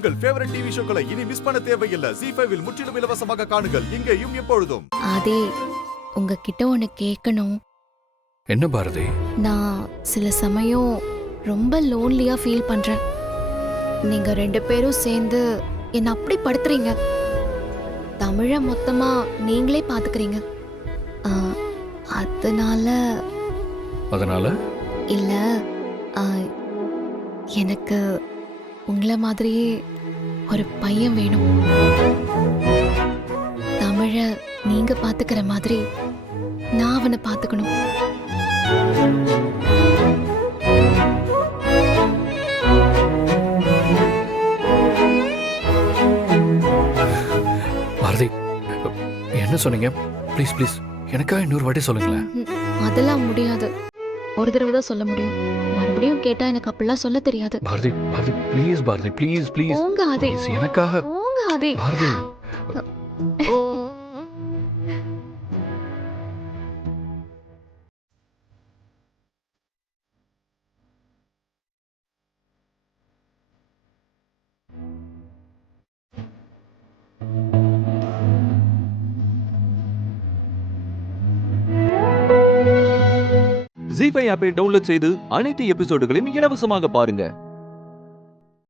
உங்கள் favourite TV ஷோக்களை இனி miss பண்ண தேவையில்லை. ZEE5 இல் முற்றிலும் இலவசமாக காணுங்கள், இங்கேயும் எப்பொழுதும். ஆதி, உங்ககிட்ட ஒன்று கேட்கணும். என்ன பாரதி? நான் சில சமயம் ரொம்ப லோன்லியா ஃபீல் பண்றேன். நீங்க 2 பேரும் சேர்ந்து என்னை அப்படி படுத்துறீங்க. தமிழை மொத்தமா நீங்களே பாத்துக்கிறீங்க. அதனால இல்ல, எனக்கு உங்களை மாதிரியே ஒரு பையன் வேணும். தமிழை நீங்க பாத்துக்கிற மாதிரி நான் அவனை பாத்துக்கணும். பாரதி, என்ன சொன்னீங்க? ப்ளீஸ் ப்ளீஸ் எனக்காக இன்னொரு வாட்டி சொல்லுங்களேன். அதெல்லாம் முடியாது. ஒரு தடவை தான் சொல்ல முடியும். மறுபடியும் கேட்டா எனக்கு அப்படிலாம் சொல்ல தெரியாது. Bharati Bharati please, Bharati please please. போங்க ஆதி, எனக்காக போங்க ஆதி. பாரதி. ZEE5 ஆப்பை டவுன்லோட் செய்து அனைத்து எபிசோடுகளையும் இலவசமாக பாருங்க.